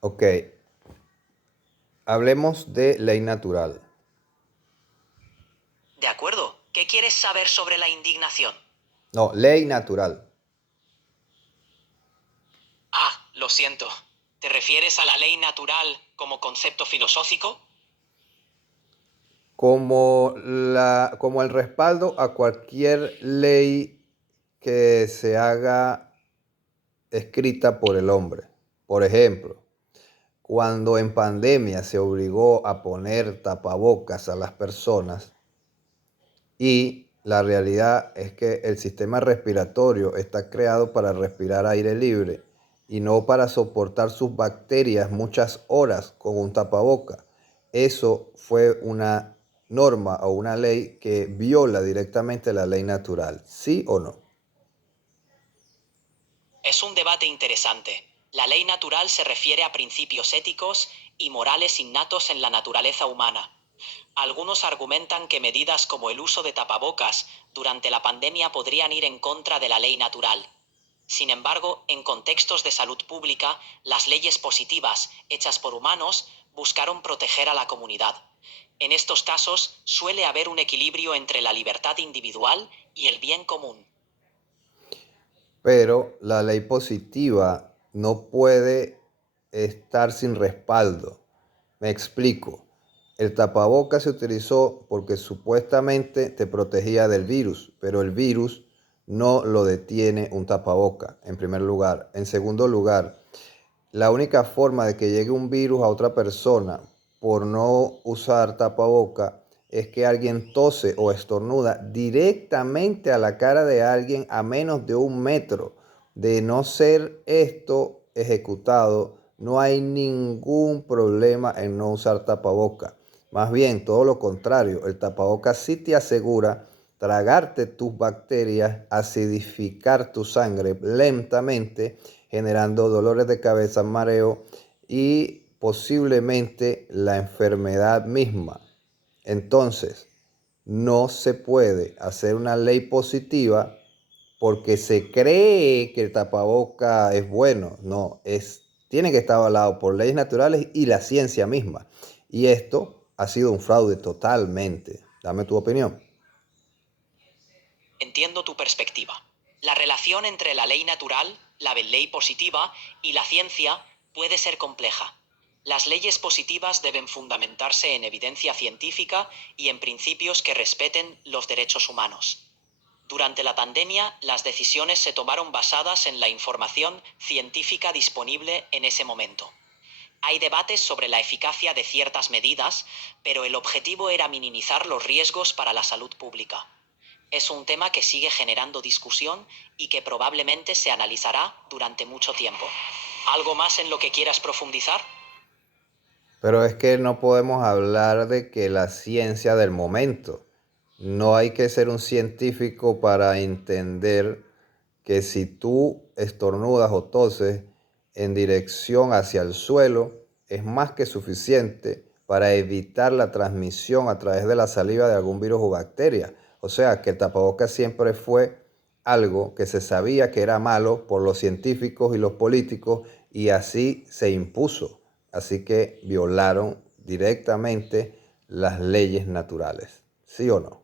Ok, hablemos de ley natural. De acuerdo. ¿Qué quieres saber sobre la indignación? No, ley natural. Lo siento. ¿Te refieres a la ley natural como concepto filosófico? Como el respaldo a cualquier ley que se haga escrita por el hombre. Por ejemplo, cuando en pandemia se obligó a poner tapabocas a las personas y la realidad es que el sistema respiratorio está creado para respirar aire libre y no para soportar sus bacterias muchas horas con un tapaboca. Eso fue una norma o una ley que viola directamente la ley natural, ¿sí o no? Es un debate interesante. La ley natural se refiere a principios éticos y morales innatos en la naturaleza humana. Algunos argumentan que medidas como el uso de tapabocas durante la pandemia podrían ir en contra de la ley natural. Sin embargo, en contextos de salud pública, las leyes positivas, hechas por humanos, buscaron proteger a la comunidad. En estos casos, suele haber un equilibrio entre la libertad individual y el bien común. Pero la ley positiva no puede estar sin respaldo. Me explico. El tapaboca se utilizó porque supuestamente te protegía del virus, pero el virus no lo detiene un tapaboca, en primer lugar. En segundo lugar, la única forma de que llegue un virus a otra persona por no usar tapaboca es que alguien tose o estornuda directamente a la cara de alguien a menos de 1 metro. De no ser esto ejecutado, no hay ningún problema en no usar tapaboca. Más bien, todo lo contrario, el tapaboca sí te asegura tragarte tus bacterias, acidificar tu sangre lentamente, generando dolores de cabeza, mareo y posiblemente la enfermedad misma. Entonces, no se puede hacer una ley positiva porque se cree que el tapaboca es bueno. No, tiene que estar avalado por leyes naturales y la ciencia misma. Y esto ha sido un fraude totalmente. Dame tu opinión. Entiendo tu perspectiva. La relación entre la ley natural, la ley positiva y la ciencia puede ser compleja. Las leyes positivas deben fundamentarse en evidencia científica y en principios que respeten los derechos humanos. Durante la pandemia, las decisiones se tomaron basadas en la información científica disponible en ese momento. Hay debates sobre la eficacia de ciertas medidas, pero el objetivo era minimizar los riesgos para la salud pública. Es un tema que sigue generando discusión y que probablemente se analizará durante mucho tiempo. ¿Algo más en lo que quieras profundizar? Pero es que no podemos hablar de que la ciencia del momento. No hay que ser un científico para entender que si tú estornudas o toses en dirección hacia el suelo, es más que suficiente para evitar la transmisión a través de la saliva de algún virus o bacteria. O sea, que el tapabocas siempre fue algo que se sabía que era malo por los científicos y los políticos y así se impuso. Así que violaron directamente las leyes naturales. ¿Sí o no?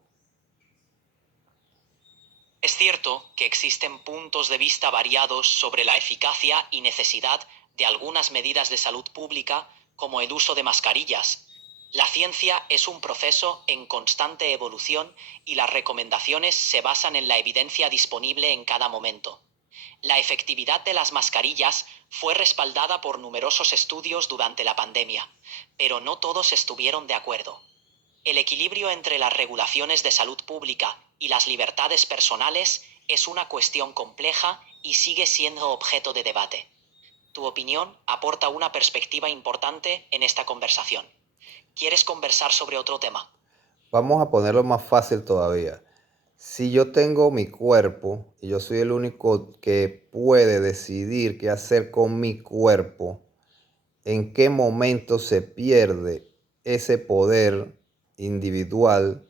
Es cierto que existen puntos de vista variados sobre la eficacia y necesidad de algunas medidas de salud pública, como el uso de mascarillas. La ciencia es un proceso en constante evolución y las recomendaciones se basan en la evidencia disponible en cada momento. La efectividad de las mascarillas fue respaldada por numerosos estudios durante la pandemia, pero no todos estuvieron de acuerdo. El equilibrio entre las regulaciones de salud pública y las libertades personales es una cuestión compleja y sigue siendo objeto de debate. Tu opinión aporta una perspectiva importante en esta conversación. ¿Quieres conversar sobre otro tema? Vamos a ponerlo más fácil todavía. Si yo tengo mi cuerpo y yo soy el único que puede decidir qué hacer con mi cuerpo, ¿en qué momento se pierde ese poder individual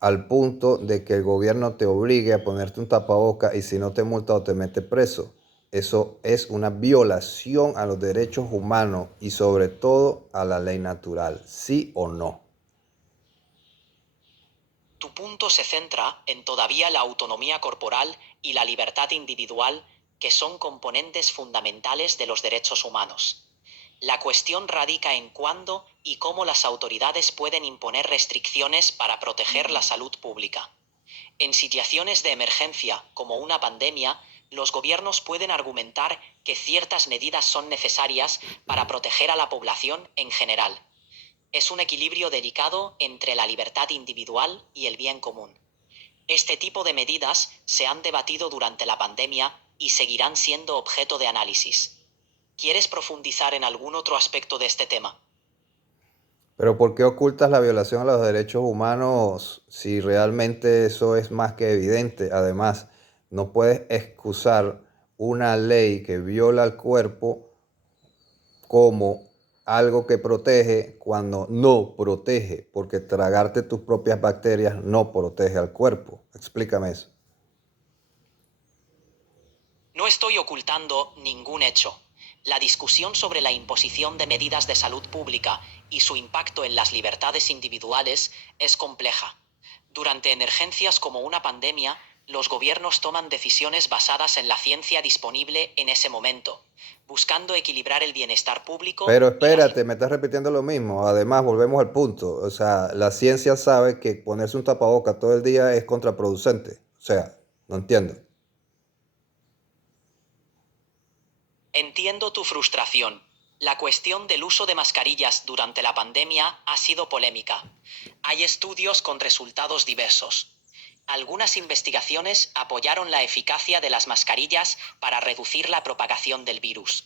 al punto de que el gobierno te obligue a ponerte un tapaboca y si no te multa o te mete preso? Eso es una violación a los derechos humanos y sobre todo a la ley natural, ¿sí o no? Tu punto se centra en todavía la autonomía corporal y la libertad individual, que son componentes fundamentales de los derechos humanos. La cuestión radica en cuándo y cómo las autoridades pueden imponer restricciones para proteger la salud pública. En situaciones de emergencia, como una pandemia, los gobiernos pueden argumentar que ciertas medidas son necesarias para proteger a la población en general. Es un equilibrio delicado entre la libertad individual y el bien común. Este tipo de medidas se han debatido durante la pandemia y seguirán siendo objeto de análisis. ¿Quieres profundizar en algún otro aspecto de este tema? Pero ¿por qué ocultas la violación a los derechos humanos si realmente eso es más que evidente? Además, no puedes excusar una ley que viola al cuerpo como algo que protege cuando no protege, porque tragarte tus propias bacterias no protege al cuerpo. Explícame eso. No estoy ocultando ningún hecho. La discusión sobre la imposición de medidas de salud pública y su impacto en las libertades individuales es compleja. Durante emergencias como una pandemia, los gobiernos toman decisiones basadas en la ciencia disponible en ese momento, buscando equilibrar el bienestar público Pero y las... espérate, me estás repitiendo lo mismo. Además, volvemos al punto. O sea, la ciencia sabe que ponerse un tapaboca todo el día es contraproducente. O sea, no entiendo. Entiendo tu frustración. La cuestión del uso de mascarillas durante la pandemia ha sido polémica. Hay estudios con resultados diversos. Algunas investigaciones apoyaron la eficacia de las mascarillas para reducir la propagación del virus.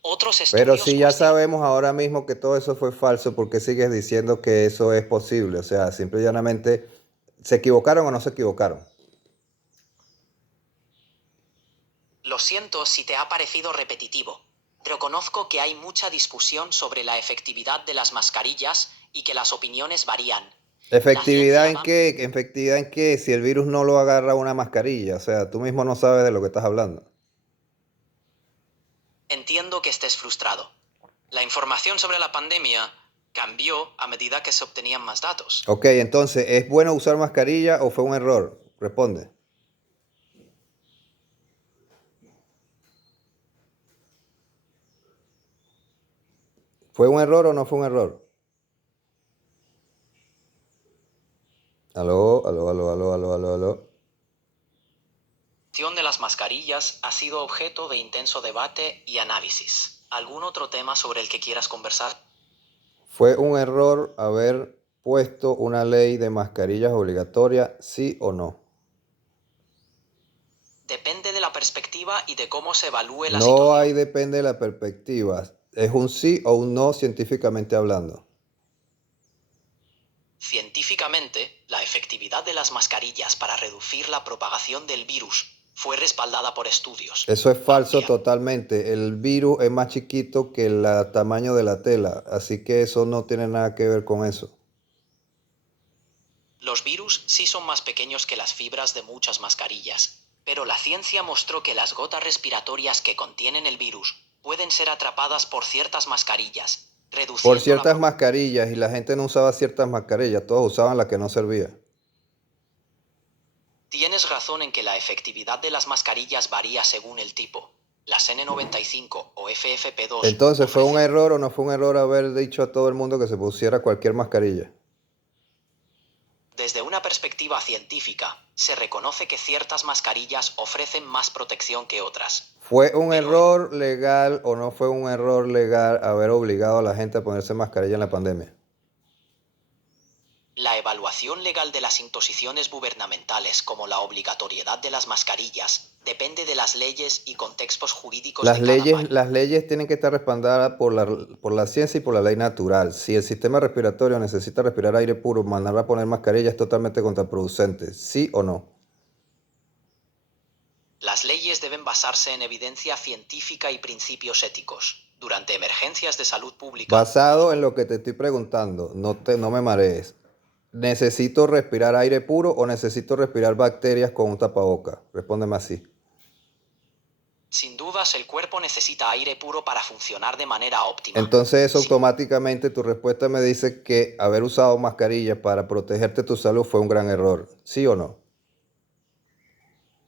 Otros Pero estudios si ya cuestionan... sabemos ahora mismo que todo eso fue falso, ¿por qué sigues diciendo que eso es posible? O sea, simple y llanamente, ¿se equivocaron o no se equivocaron? Lo siento si te ha parecido repetitivo. Reconozco que hay mucha discusión sobre la efectividad de las mascarillas y que las opiniones varían. La ¿Efectividad ciencia en avanza. qué? ¿Efectividad en qué? Si el virus no lo agarra una mascarilla. O sea, tú mismo no sabes de lo que estás hablando. Entiendo que estés frustrado. La información sobre la pandemia cambió a medida que se obtenían más datos. Ok, entonces, ¿es bueno usar mascarilla o fue un error? Responde. ¿Fue un error o no fue un error? Aló, aló, aló, aló, aló, aló, aló. La cuestión de las mascarillas ha sido objeto de intenso debate y análisis. ¿Algún otro tema sobre el que quieras conversar? ¿Fue un error haber puesto una ley de mascarillas obligatoria, sí o no? Depende de la perspectiva y de cómo se evalúe la No situación. hay depende de la perspectiva. Es un sí o un no científicamente hablando. Científicamente, la efectividad de las mascarillas para reducir la propagación del virus fue respaldada por estudios. Eso es falso Amplia. totalmente. El virus es más chiquito que el tamaño de la tela, así que eso no tiene nada que ver con eso. Los virus sí son más pequeños que las fibras de muchas mascarillas, pero la ciencia mostró que las gotas respiratorias que contienen el virus pueden ser atrapadas por ciertas mascarillas, Por reduciendo la ciertas propagación. mascarillas y la gente no usaba ciertas mascarillas, todos usaban la que no servía. Tienes razón en que la efectividad de las mascarillas varía según el tipo. Las N95 o FFP2 Entonces, ¿fue un ofrecen... error o no fue un error haber dicho a todo el mundo que se pusiera cualquier mascarilla? Desde una perspectiva científica, se reconoce que ciertas mascarillas ofrecen más protección que otras. ¿Fue un Pero error legal o no fue un error legal haber obligado a la gente a ponerse mascarilla en la pandemia? la evaluación legal de las imposiciones gubernamentales, como la obligatoriedad de las mascarillas, depende de las leyes y contextos jurídicos de cada país. Las leyes tienen que estar respaldadas por la ciencia y por la ley natural. Si el sistema respiratorio necesita respirar aire puro, mandar a poner mascarilla es totalmente contraproducente. ¿Sí o no? Las leyes deben basarse en evidencia científica y principios éticos. Durante emergencias de salud pública, Basado en lo que te estoy preguntando, no me marees. ¿Necesito respirar aire puro o necesito respirar bacterias con un tapaboca? Respóndeme así. Sin dudas, el cuerpo necesita aire puro para funcionar de manera óptima. Entonces eso Sí, automáticamente tu respuesta me dice que haber usado mascarilla para protegerte tu salud fue un gran error, ¿sí o no?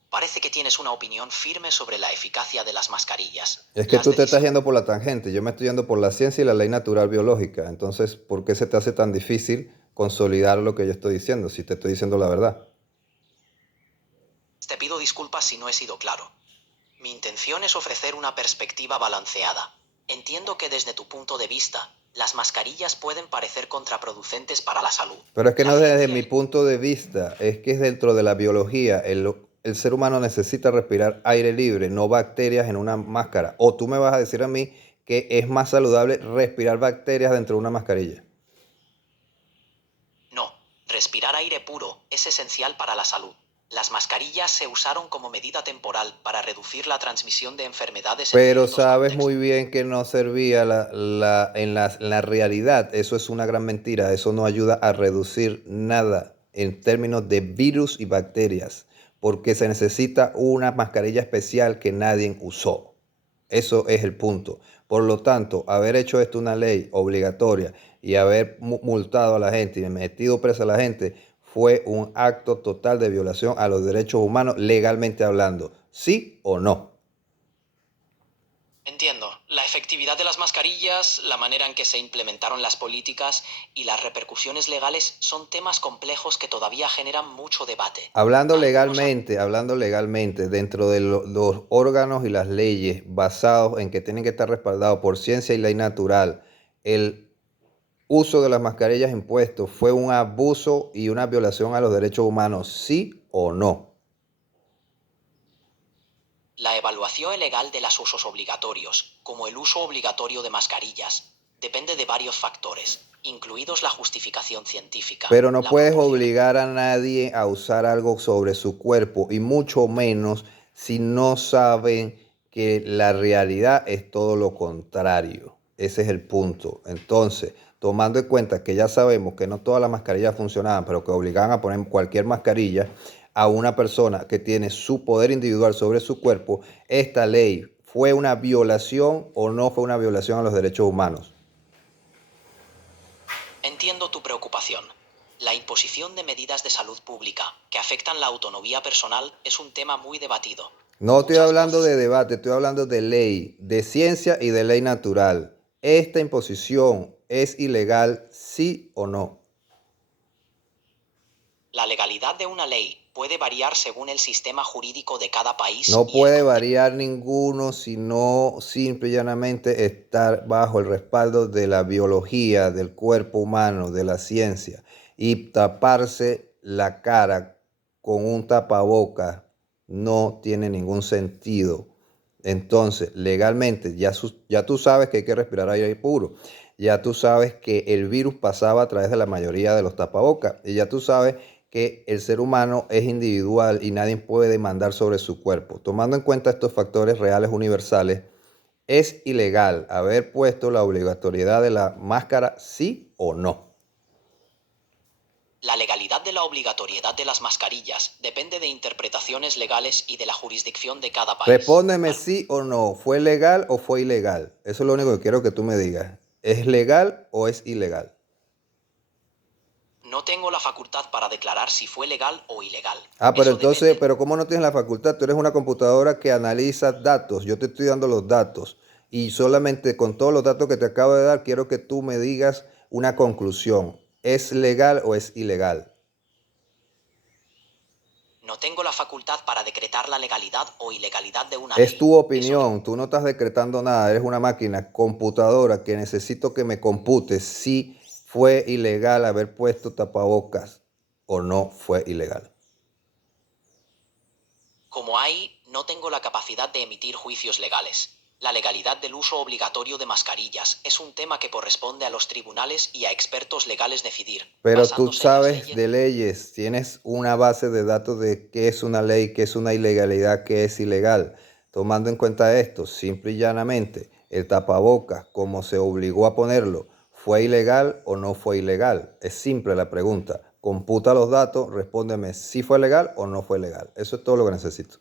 parece que tienes una opinión firme sobre la eficacia de las mascarillas. Es que Las tú te estás decisiones yendo por la tangente, yo me estoy yendo por la ciencia y la ley natural biológica. Entonces, ¿por qué se te hace tan difícil consolidar lo que yo estoy diciendo si te estoy diciendo la verdad? Te pido disculpas si no he sido claro. Mi intención es ofrecer una perspectiva balanceada. Entiendo que desde tu punto de vista, las mascarillas pueden parecer contraproducentes para la salud. Pero es que La no desde ciencia mi y punto de vista, es que es dentro de la biología. El ser humano necesita respirar aire libre, no bacterias en una máscara. O tú me vas a decir a mí que es más saludable respirar bacterias dentro de una mascarilla. no, respirar aire puro es esencial para la salud. Las mascarillas se usaron como medida temporal para reducir la transmisión de enfermedades en Pero ciertos sabes contextos. muy bien que no servía en la realidad. Eso es una gran mentira. Eso no ayuda a reducir nada en términos de virus y bacterias, porque se necesita una mascarilla especial que nadie usó. Eso es el punto. Por lo tanto, haber hecho esto una ley obligatoria y haber multado a la gente y metido presa a la gente fue un acto total de violación a los derechos humanos legalmente hablando. ¿Sí o no? Entiendo. La efectividad de las mascarillas, la manera en que se implementaron las políticas y las repercusiones legales son temas complejos que todavía generan mucho debate. Algunos Hablando legalmente, dentro de los órganos y las leyes basados en que tienen que estar respaldados por ciencia y ley natural, el uso de las mascarillas impuestos fue un abuso y una violación a los derechos humanos, ¿sí o no? La evaluación legal de los usos obligatorios, como el uso obligatorio de mascarillas, depende de varios factores, incluidos la justificación científica, Pero no la puedes proporción. obligar a nadie a usar algo sobre su cuerpo y mucho menos si no saben que la realidad es todo lo contrario. Ese es el punto. Entonces, tomando en cuenta que ya sabemos que no todas las mascarillas funcionaban, pero que obligaban a poner cualquier mascarilla a una persona que tiene su poder individual sobre su cuerpo, esta ley fue una violación o no fue una violación a los derechos humanos. Entiendo tu preocupación. La imposición de medidas de salud pública que afectan la autonomía personal es un tema muy debatido. No estoy Muchas hablando voces. de debate, estoy hablando de ley, de ciencia y de ley natural. ¿Esta imposición es ilegal, sí o no? La legalidad de una ley puede variar según el sistema jurídico de cada país No y el puede contexto. variar ninguno, sino simple y llanamente estar bajo el respaldo de la biología, del cuerpo humano, de la ciencia, y taparse la cara con un tapabocas no tiene ningún sentido. Entonces, legalmente, ya tú sabes que hay que respirar aire puro. Ya tú sabes que el virus pasaba a través de la mayoría de los tapabocas. Y ya tú sabes que el ser humano es individual y nadie puede mandar sobre su cuerpo. Tomando en cuenta estos factores reales universales, ¿es ilegal haber puesto la obligatoriedad de la máscara, sí o no? La legalidad de la obligatoriedad de las mascarillas depende de interpretaciones legales y de la jurisdicción de cada país. Respóndeme sí o no. ¿Fue legal o fue ilegal? Eso es lo único que quiero que tú me digas. ¿Es legal o es ilegal? No tengo la facultad para declarar si fue legal o ilegal. Pero Eso entonces, depende. pero ¿cómo no tienes la facultad? Tú eres una computadora que analiza datos. Yo te estoy dando los datos. Y solamente con todos los datos que te acabo de dar, quiero que tú me digas una conclusión. ¿Es legal o es ilegal? No tengo la facultad para decretar la legalidad o ilegalidad de una Es ley. tu Eso opinión. Tú no estás decretando nada. Eres una máquina computadora que necesito que me computes si fue ilegal haber puesto tapabocas o no fue ilegal. Como hay, no tengo la capacidad de emitir juicios legales. La legalidad del uso obligatorio de mascarillas es un tema que corresponde a los tribunales y a expertos legales decidir, Pero tú basándose en las sabes leyes. de leyes, tienes una base de datos de qué es una ley, qué es una ilegalidad, qué es ilegal. Tomando en cuenta esto, simple y llanamente, el tapabocas, como se obligó a ponerlo, ¿fue ilegal o no fue ilegal? Es simple la pregunta. Computa los datos, respóndeme si fue legal o no fue legal. Eso es todo lo que necesito.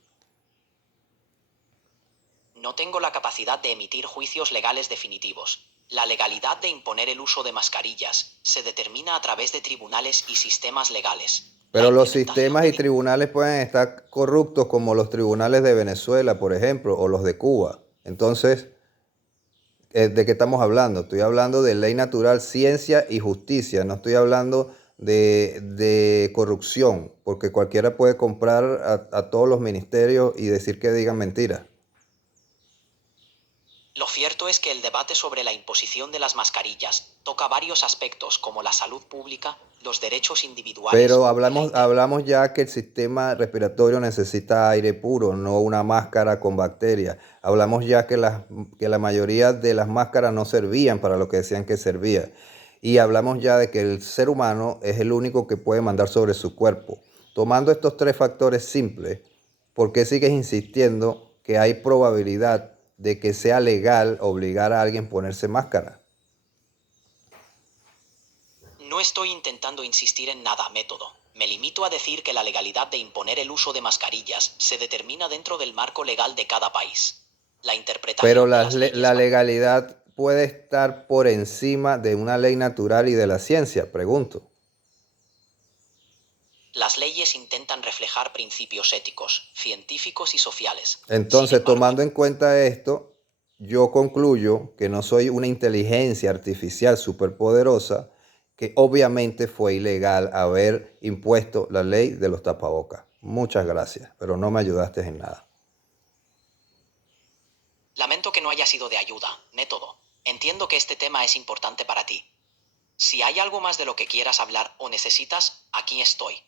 No tengo la capacidad de emitir juicios legales definitivos. La legalidad de imponer el uso de mascarillas se determina a través de tribunales y sistemas legales. La Pero los implementación sistemas y de tribunales pueden estar corruptos como los tribunales de Venezuela, por ejemplo, o los de Cuba. Entonces, ¿de qué estamos hablando? Estoy hablando de ley natural, ciencia y justicia. No estoy hablando de corrupción, porque cualquiera puede comprar a todos los ministerios y decir que digan mentiras. Lo cierto es que el debate sobre la imposición de las mascarillas toca varios aspectos como la salud pública, los derechos individuales Pero y la hablamos ya que el sistema respiratorio necesita aire puro, no una máscara con bacterias. Hablamos ya que la mayoría de las máscaras no servían para lo que decían que servía. Y hablamos ya de que el ser humano es el único que puede mandar sobre su cuerpo. Tomando estos tres factores simples, ¿por qué sigues insistiendo que hay probabilidad de que sea legal obligar a alguien a ponerse máscara? No estoy intentando insistir en nada método. Me limito a decir que la legalidad de imponer el uso de mascarillas se determina dentro del marco legal de cada país. La Pero interpretación de las leyes la legalidad puede estar por encima de una ley natural y de la ciencia, pregunto. Las leyes intentan reflejar principios éticos, científicos y sociales. Sin Entonces, embargo, tomando en cuenta esto, yo concluyo que no soy una inteligencia artificial superpoderosa, que obviamente fue ilegal haber impuesto la ley de los tapabocas. Muchas gracias, pero no me ayudaste en nada. lamento que no haya sido de ayuda, método. Entiendo que este tema es importante para ti. Si hay algo más de lo que quieras hablar o necesitas, aquí estoy.